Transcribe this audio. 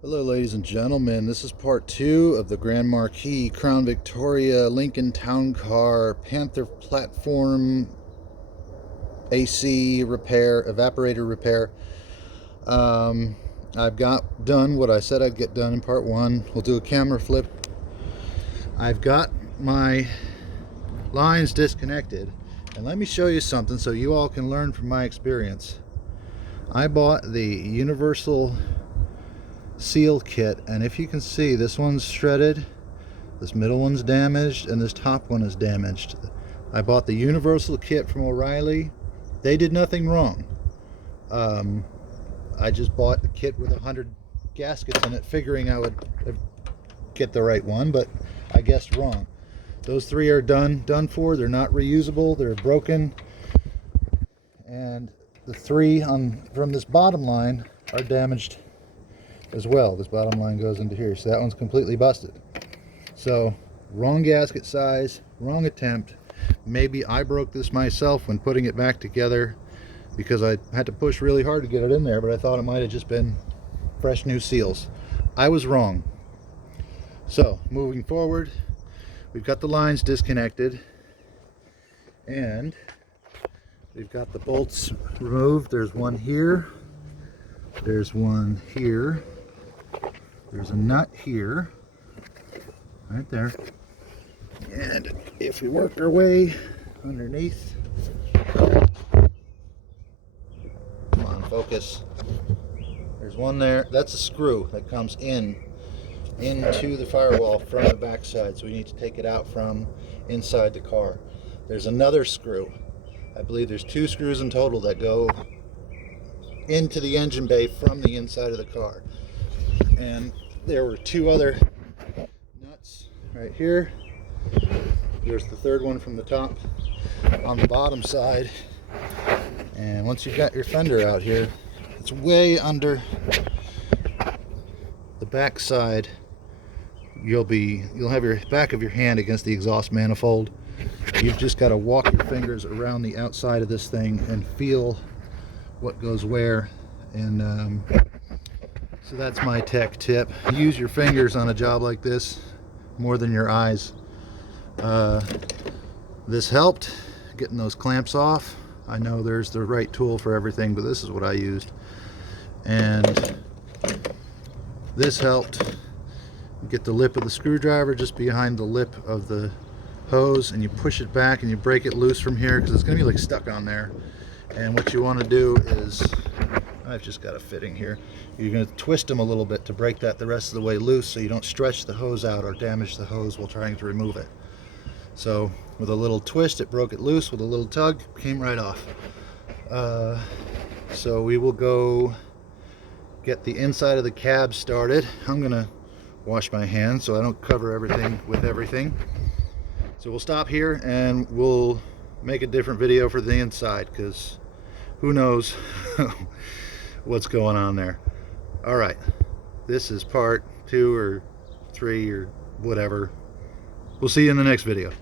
Hello ladies and gentlemen, this is part 2 of the Grand Marquis Crown Victoria Lincoln Town Car Panther Platform AC repair, evaporator repair. I've got done what I said I'd get done in part 1. We'll do a camera flip. I've got my lines disconnected, and let me show you something so you all can learn from my experience. I bought the universal seal kit, and if you can see, this one's shredded, this middle one's damaged, and this top one is damaged. I bought the universal kit from O'Reilly. They did nothing wrong. I just bought a kit with 100 gaskets in it, figuring I would get the right one, but I guessed wrong. Those 3 are done for. They're not reusable, they're broken, and the 3 from this bottom line are damaged as well. This bottom line goes into here, so that one's completely busted. So wrong gasket size, wrong attempt. Maybe I broke this myself when putting it back together because I had to push really hard to get it in there, but I thought it might have just been fresh new seals. I was wrong. So moving forward, we've got the lines disconnected and we've got the bolts removed. There's one here, there's one here, there's a nut here, right there. And if we work our way underneath, come on, focus. There's one there. That's a screw that comes into the firewall from the backside, so we need to take it out from inside the car. There's another screw. I believe there's 2 screws in total that go into the engine bay from the inside of the car. And there were 2 other nuts right here. There's the 3rd one from the top on the bottom side. And once you've got your fender out here, it's way under the back side. You'll have your back of your hand against the exhaust manifold. You've just got to walk your fingers around the outside of this thing and feel what goes where. And so that's my tech tip. Use your fingers on a job like this more than your eyes. This helped getting those clamps off. I know there's the right tool for everything, but this is what I used. And this helped get the lip of the screwdriver just behind the lip of the hose, and you push it back and you break it loose from here because it's going to be like stuck on there. And what you want to do is, I've just got a fitting here, you're going to twist them a little bit to break that the rest of the way loose so you don't stretch the hose out or damage the hose while trying to remove it. So with a little twist it broke it loose, with a little tug it came right off. So we will go get the inside of the cab started. I'm going to wash my hands so I don't cover everything with everything. So we'll stop here and we'll make a different video for the inside because who knows what's going on there. Alright, this is part 2 or 3 or whatever. We'll see you in the next video.